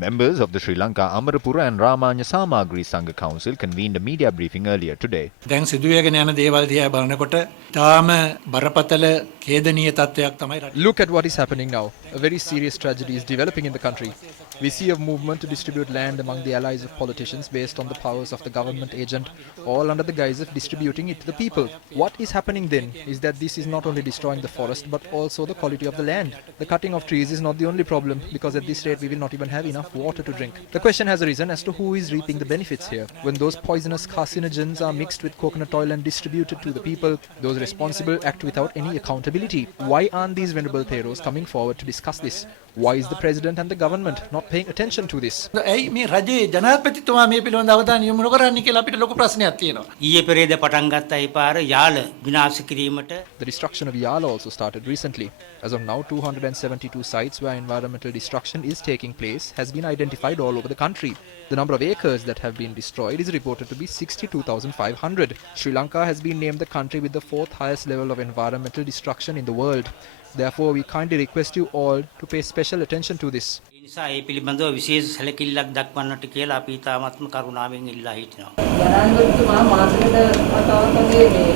Members of the Sri Lanka Amarapura and Ramanya Samagri Sangha Council convened a media briefing earlier today. දැන් සිදුවේගෙන යන දේවල් දිහා බලනකොට තාම බරපතල ඛේදනීය තත්ත්වයක් තමයි රටේ. Look at what is happening now. A very serious tragedy is developing in the country. We see a movement to distribute land among the allies of politicians based on the powers of the government agent, all under the guise of distributing it to the people. What is happening then is that this is not only destroying the forest but also the quality of the land. The cutting of trees is not the only problem, because at this rate we will not even have enough water to drink. The question has arisen as to who is reaping the benefits here. When those poisonous carcinogens are mixed with coconut oil and distributed to the people, those responsible act without any accountability. Why aren't these venerable Theros coming forward to discuss this? Why is the president and the government not paying attention to this? ඇයි මේ රජයේ ජනාධිපතිතුමා මේ පිළිබඳව අවධානය යොමු නොකරන්නේ කියලා අපිට ලොකු ප්‍රශ්නයක් තියෙනවා. ඊයේ පෙරේද පටන් ගත්ත ඒ පාර යාල විනාශ කිරීමට The destruction of Yala also started recently. As of now, 272 sites where environmental destruction is taking place has been identified all over the country. The number of acres that have been destroyed is reported to be 62,500. Sri Lanka has been named the country with the 4th highest level of environmental destruction in the world. Therefore, we kindly request you all to pay special attention to this. ඒ නිසා ඒ පිළිබඳව විශේෂ සැලකිල්ලක් දක්වන්නට කියලා අපි තාමත්ම කරුණාවෙන් ඉල්ලා හිටිනවා. ජනාධිපතිතුමා මාසෙකට වතාවක් වගේ මේ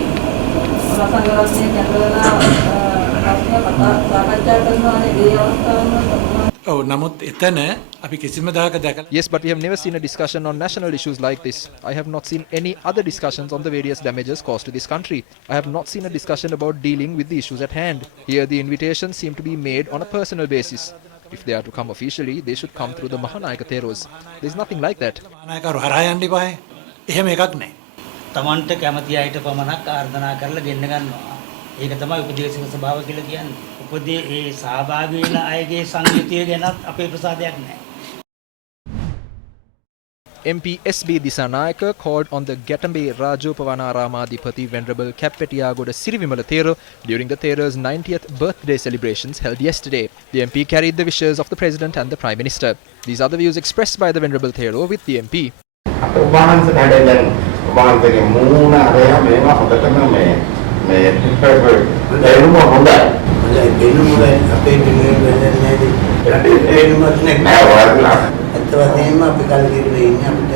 රසංගරත්නයේ කැඳවලා සාකච්ඡා කරනවානේ ඒ අවස්ථාවම. ඔව් නමුත් එතන අපි කිසිම දායක දැකලා Yes, but we have never seen a discussion on national issues like this. I have not seen any other discussions on the various damages caused to this country. I have not seen a discussion about dealing with the issues at hand. Here the invitations seem to be made on a personal basis. If they are to come officially, they should come through the Mahanayaka Theros. There is nothing like that. නායකරු හරහා යන්න ඉපායි. එහෙම එකක් නැහැ. තමන්ට කැමති අයට පමණක් ආර්දනා කරලා ගෙන්න ගන්නවා. ඒක තමයි උපදේශක සභාව කියලා කියන්නේ. උපදේ ඒ සහභාගී වෙන අයගේ සංයුතිය ගැනත් අපේ ප්‍රසාදයක් නැහැ. MP SB Disanayaka called on the Gatambe Rajopavanaramadipati Venerable Kappetiyagoda Sirivimala Thero during the Thero's 90th birthday celebrations held yesterday. The MP carried the wishes of the President and the Prime Minister. These are the views expressed by the Venerable Thero with the MP. වශයෙන්ම අපි කල්පිරුවේ ඉන්නේ අපිට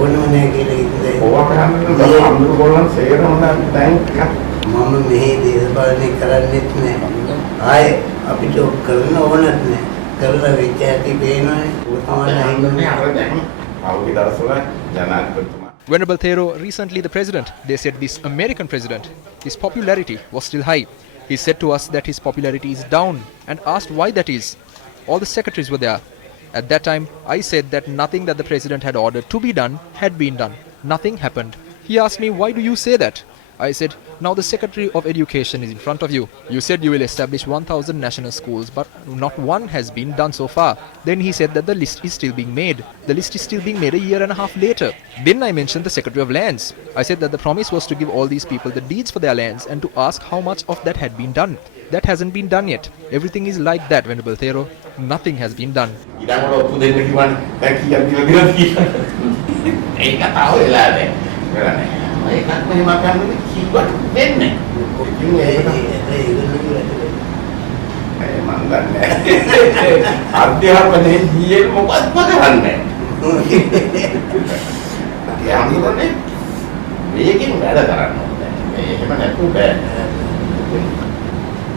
ඕනම නැහැ කියලා හිතේ. ඕවා කරන්නේ අඳුරගොල්ලන් සේරම දැන් මම මෙහි දේශපාලනය කරන්නේත් නැහැ. ආයේ අපිට කරන්න ඕනත් නැහැ. කරලා වෙච්ච ඇති පේනවනේ. ඔය තමයි හින්දුනේ අර දැන් අවුරුදු දවස්වල ජනාධිපතිතුමා. Venerable Thero, recently the president, they said this American president, his popularity was still high. He said to us that his popularity is down and asked why that is. All the secretaries were there. At that time, I said that nothing that the president had ordered to be done had been done. Nothing happened. He asked me, why do you say that? I said, now the Secretary of Education is in front of you. You said you will establish 1,000 national schools, but not one has been done so far. Then he said that the list is still being made. The list is still being made a year and a half later. Then I mentioned the Secretary of Lands. I said that the promise was to give all these people the deeds for their lands and to ask how much of that had been done. That hasn't been done yet. Everything is like that, Venerable Thero. Nothing has been done.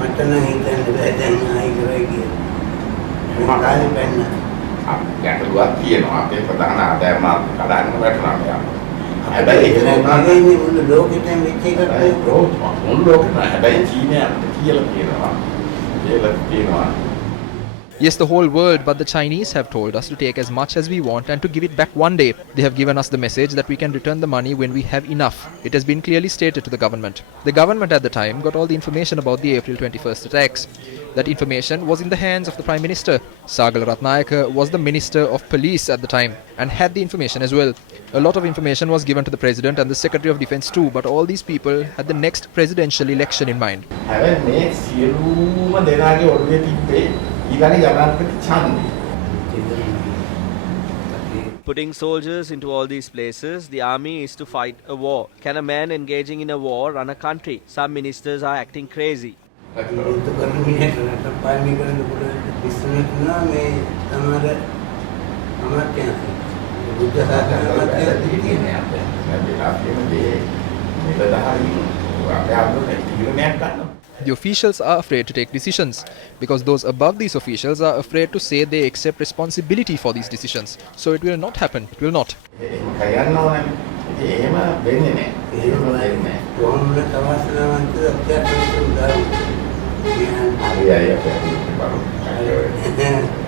මට නම් හිතන්න බෑ දැන් ආයි කරයි කියලා. කාලේ පැන්න. ගැටලුවක් තියෙනවා. අපේ ප්‍රධාන ආදායම මාර්ග කඩන්න වැටුණා මෙයා. හැබැයි ඒක නෝනාගේ මුළු ලෝකෙටම වෙච්ච එකක් නේ. මුළු ලෝකෙම හැබැයි චීනය කියලා කියනවා. Yes, the whole world, but the Chinese have told us to take as much as we want and to give it back one day. They have given us the message that we can return the money when we have enough. It has been clearly stated to the government. The government at the time got all the information about the April 21st attacks. That information was in the hands of the Prime Minister. Sagala Ratnayaka was the Minister of Police at the time and had the information as well. A lot of information was given to the President and the Secretary of Defence too, but all these people had the next presidential election in mind. Putting soldiers into all these places, the army is to fight a war. Can a man engaging in a war run a country? Some ministers are acting crazy. අමාත්‍යංශ බුද්ධ ශාසන අමාත්‍යංශ තියෙන්නේ අපේ. දැන් වෙලා තියෙන දේ නිලධාරීන් අපේ අඳුරේ තීරණයක් ගන්නවා. The officials are afraid to take decisions because those above these officials are afraid to say they accept responsibility for these decisions. So it will not happen. It will not. කයන්න ඕනේ. ඉතින් එහෙම වෙන්නේ නැහැ. එහෙම වෙන්නේ නැහැ. කොහොමද තවස්නවන්ත අධ්‍යක්ෂකතුමා හරි අය අපේ බලමු.